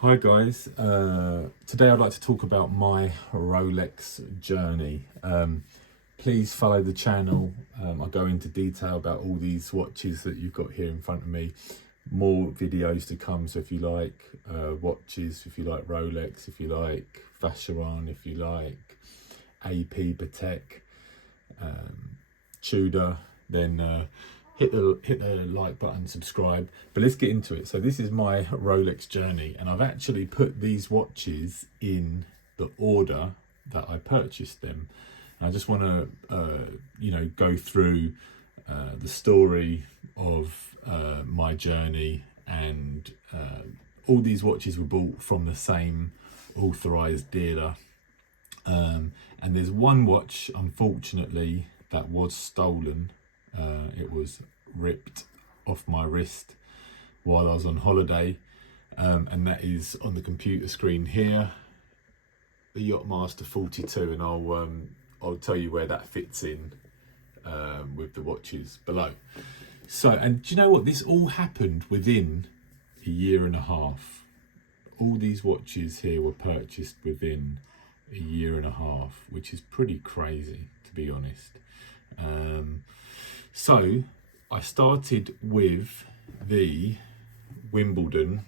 Hi guys, today I'd like to talk about my Rolex journey. Please follow the channel. I go into detail about all these watches that you've got here in front of me. More videos to come, so if you like watches, if you like Rolex, if you like Vacheron, if you like AP, Patek, Tudor, then hit the like button, subscribe. But let's get into it. So this is my Rolex journey, and I've actually put these watches in the order that I purchased them. And I just want to go through the story of my journey, and all these watches were bought from the same authorized dealer. And there's one watch, unfortunately, that was stolen. It was ripped off my wrist while I was on holiday, and that is on the computer screen here, the Yachtmaster 42, and I'll tell you where that fits in with the watches below. So, and do you know what? This all happened within a year and a half. All these watches here were purchased within a year and a half, which is pretty crazy, to be honest. So I started with the Wimbledon,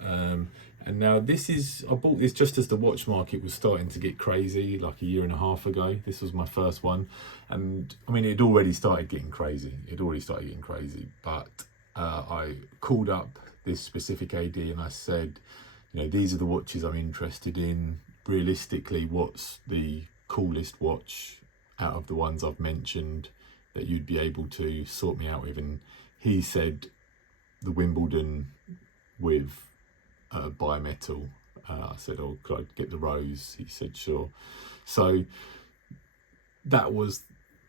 and now I bought this just as the watch market was starting to get crazy, like a year and a half ago. This was my first one, and I mean, it already started getting crazy. But I called up this specific AD and I said, these are the watches I'm interested in. Realistically, what's the coolest watch out of the ones I've mentioned that you'd be able to sort me out with? And he said the Wimbledon with bimetal. I said, oh, could I get the rose? He said, sure. So that was,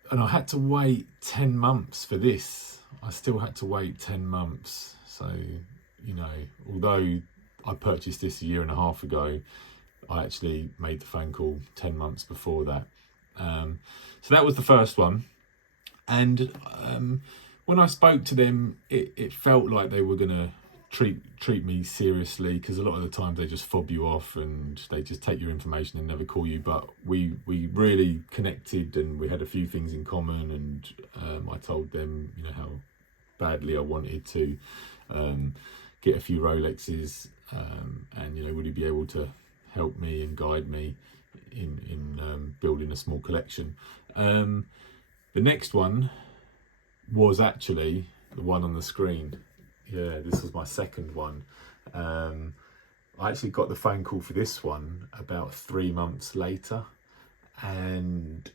and I had to wait 10 months for this. I still had to wait 10 months. So, although I purchased this a year and a half ago, I actually made the phone call 10 months before that. So that was the first one. And when I spoke to them, it felt like they were going to treat me seriously, because a lot of the time they just fob you off and they just take your information and never call you. But we really connected, and we had a few things in common, and I told them how badly I wanted to get a few Rolexes, and would he be able to help me and guide me in building a small collection. The next one was actually the one on the screen. Yeah, this was my second one. I actually got the phone call for this one about 3 months later, and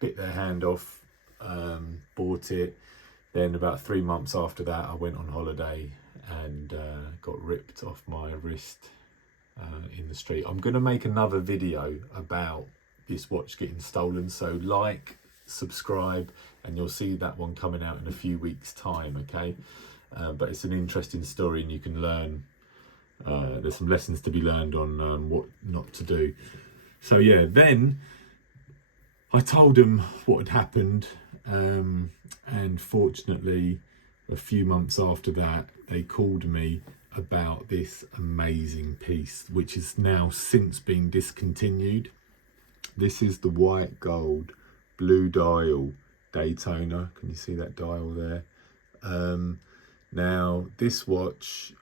bit their hand off, bought it. Then about 3 months after that, I went on holiday and got ripped off my wrist in the street. I'm going to make another video about this watch getting stolen, so like, subscribe, and you'll see that one coming out in a few weeks time, okay? But it's an interesting story, and you can learn, there's some lessons to be learned on what not to do. So yeah, then I told them what had happened, and fortunately a few months after that they called me about this amazing piece, which has now since been discontinued. This is the white gold blue dial Daytona. Can you see that dial there? Now this watch,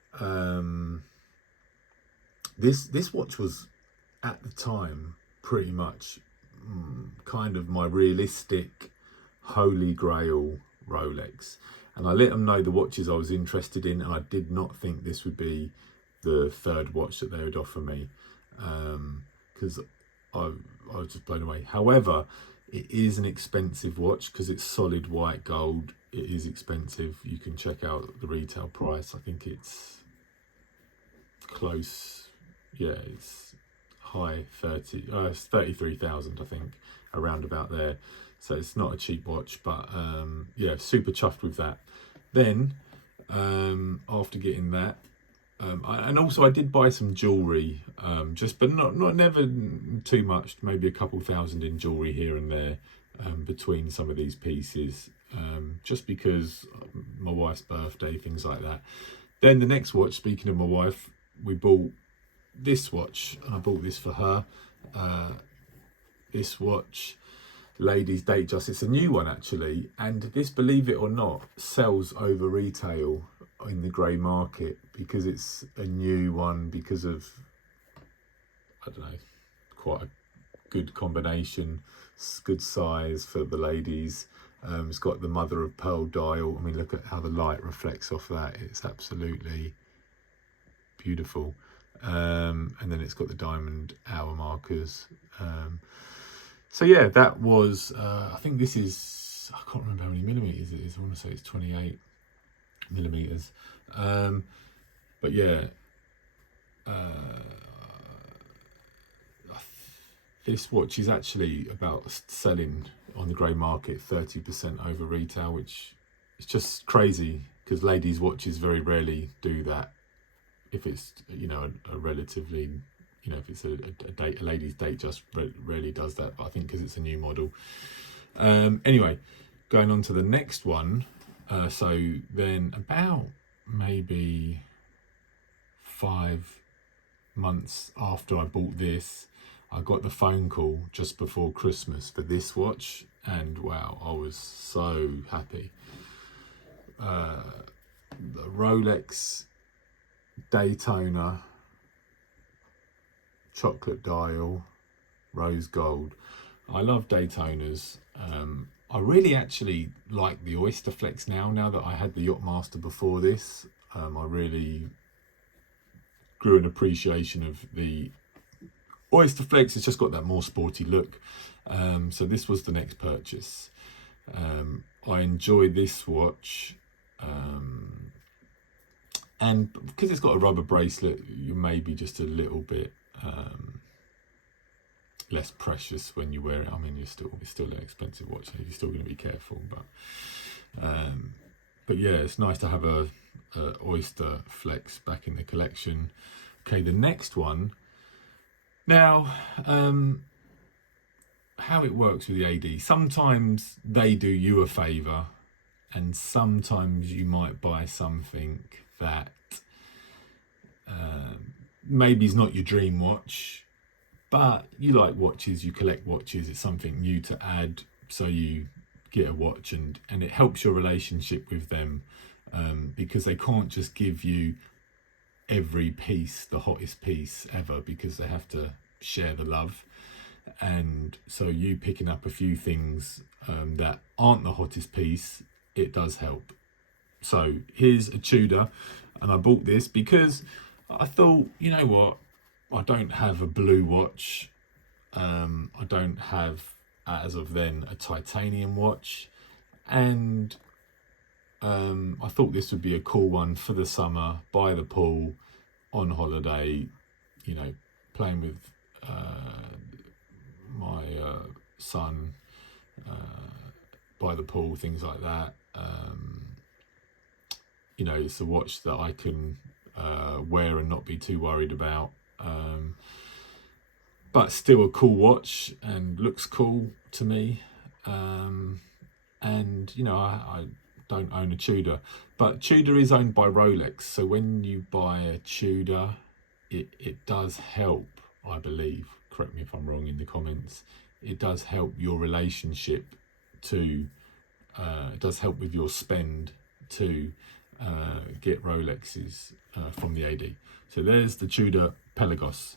this watch was at the time pretty much kind of my realistic holy grail Rolex. And I let them know the watches I was interested in, and I did not think this would be the third watch that they would offer me, because I was just blown away. However, it is an expensive watch because it's solid white gold. It is expensive. You can check out the retail price. I think it's close. Yeah, it's high 30. It's 33,000, I think, around about there. So it's not a cheap watch, but yeah, super chuffed with that. Then after getting that, and also I did buy some jewelry, but not never too much, maybe a couple thousand in jewelry here and there, between some of these pieces, just because my wife's birthday, things like that. Then the next watch, speaking of my wife, we bought this watch, and I bought this for her. This watch, Ladies Datejust, it's a new one actually, and this, believe it or not, sells over retail in the grey market because it's a new one, because of, I don't know, quite a good combination, good size for the ladies. It's got the mother of pearl dial. I mean, look at how the light reflects off that. It's absolutely beautiful. And then it's got the diamond hour markers. So yeah, that was, I think this is, I can't remember how many millimeters it is. I want to say it's 28 millimeters. But yeah, this watch is actually about selling on the grey market 30% over retail, which is just crazy because ladies' watches very rarely do that. If it's, you know, a relatively, you know, if it's a ladies' Datejust rarely does that. But I think because it's a new model. Anyway, going on to the next one. So then about maybe 5 months after I bought this, I got the phone call just before Christmas for this watch, and wow, I was so happy. The Rolex Daytona chocolate dial, rose gold. I love Daytonas. I really actually like the Oyster Flex now that I had the Yachtmaster before this. I really grew an appreciation of the Oyster Flex. It's just got that more sporty look. So this was the next purchase. I enjoy this watch. And because it's got a rubber bracelet, you may be just a little bit less precious when you wear it. I mean, it's still an expensive watch, so you're still going to be careful. But yeah, it's nice to have a Oyster Flex back in the collection. Okay, the next one. Now, how it works with the AD. Sometimes they do you a favour, and sometimes you might buy something that maybe is not your dream watch, but you like watches, you collect watches, it's something new to add, so you get a watch, and it helps your relationship with them, because they can't just give you every piece, the hottest piece ever, because they have to share the love. And so you picking up a few things that aren't the hottest piece, it does help. So here's a Tudor, and I bought this because I thought, you know what, I don't have a blue watch. I don't have, as of then, a titanium watch, and I thought this would be a cool one for the summer, by the pool, on holiday, you know, playing with my son by the pool, things like that. You know, it's a watch that I can wear and not be too worried about, but still a cool watch and looks cool to me. And you know, I don't own a Tudor, but Tudor is owned by Rolex, so when you buy a Tudor, it does help, I believe, correct me if I'm wrong in the comments, it does help your relationship to it does help with your spend to get Rolexes from the AD. So there's the Tudor Pelagos,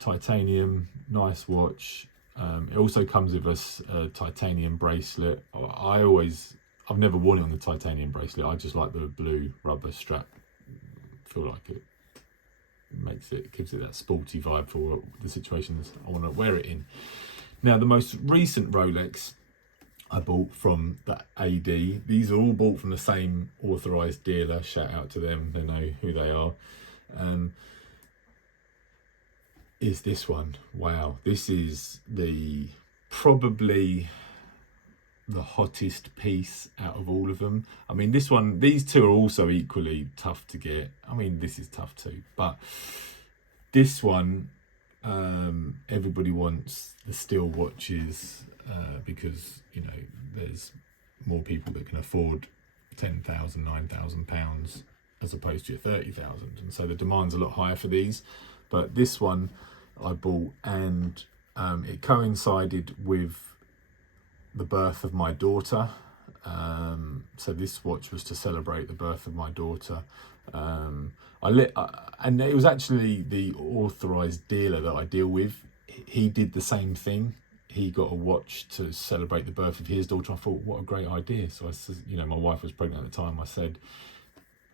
titanium, nice watch. It also comes with a titanium bracelet. I've never worn it on the titanium bracelet. I just like the blue rubber strap. Feel like it gives it that sporty vibe for the situations I want to wear it in. Now, the most recent Rolex I bought from the AD. These are all bought from the same authorised dealer. Shout out to them, they know who they are. Is this one. Wow, this is probably the hottest piece out of all of them. I mean, these two are also equally tough to get. I mean, this is tough too, but this one, everybody wants the steel watches because, you know, there's more people that can afford £10,000, £9,000 as opposed to your 30,000, and so the demand's a lot higher for these. But this one I bought, and it coincided with the birth of my daughter. So this watch was to celebrate the birth of my daughter. And it was actually the authorized dealer that I deal with. He did the same thing. He got a watch to celebrate the birth of his daughter. I thought, what a great idea. So I said, you know, my wife was pregnant at the time. I said,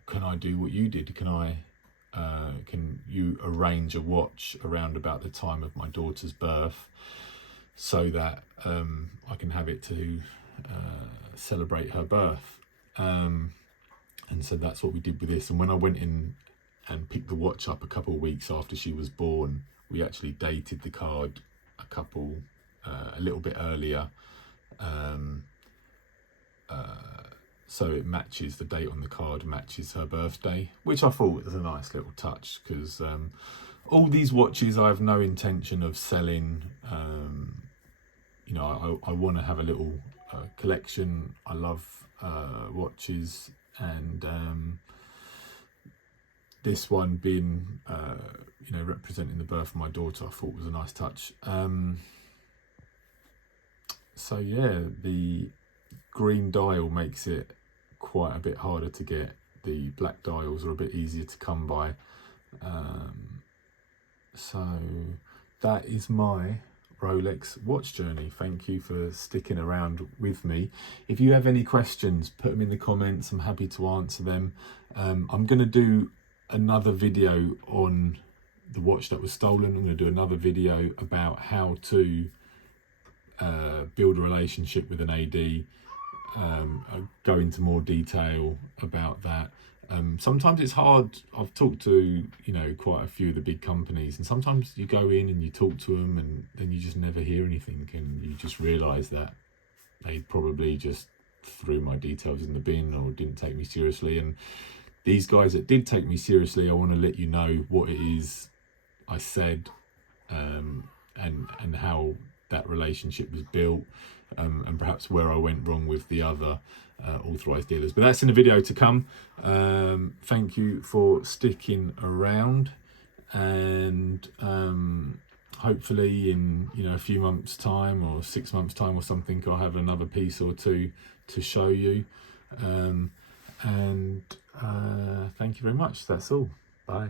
can I do what you did? Can you arrange a watch around about the time of my daughter's birth, so that I can have it to celebrate her birth? And so that's what we did with this. And when I went in and picked the watch up a couple of weeks after she was born, we actually dated the card a little bit earlier, so it matches, the date on the card matches her birthday, which I thought was a nice little touch, because all these watches I have no intention of selling. You know, I want to have a little collection. I love watches, and this one being, you know, representing the birth of my daughter, I thought was a nice touch. So yeah, the green dial makes it quite a bit harder to get. The black dials are a bit easier to come by. So that is my Rolex watch journey. Thank you for sticking around with me. If you have any questions, put them in the comments. I'm happy to answer them. I'm going to do another video on the watch that was stolen. I'm going to do another video about how to build a relationship with an AD. I'll go into more detail about that. Sometimes it's hard. I've talked to, you know, quite a few of the big companies, and sometimes you go in and you talk to them and then you just never hear anything, and you just realise that they probably just threw my details in the bin or didn't take me seriously. And these guys that did take me seriously, I want to let you know what it is I said, and how that relationship was built, and perhaps where I went wrong with the other authorized dealers. But that's in the video to come. Thank you for sticking around, and hopefully in, you know, a few months time or 6 months time or something, I'll have another piece or two to show you. And thank you very much. That's all. Bye.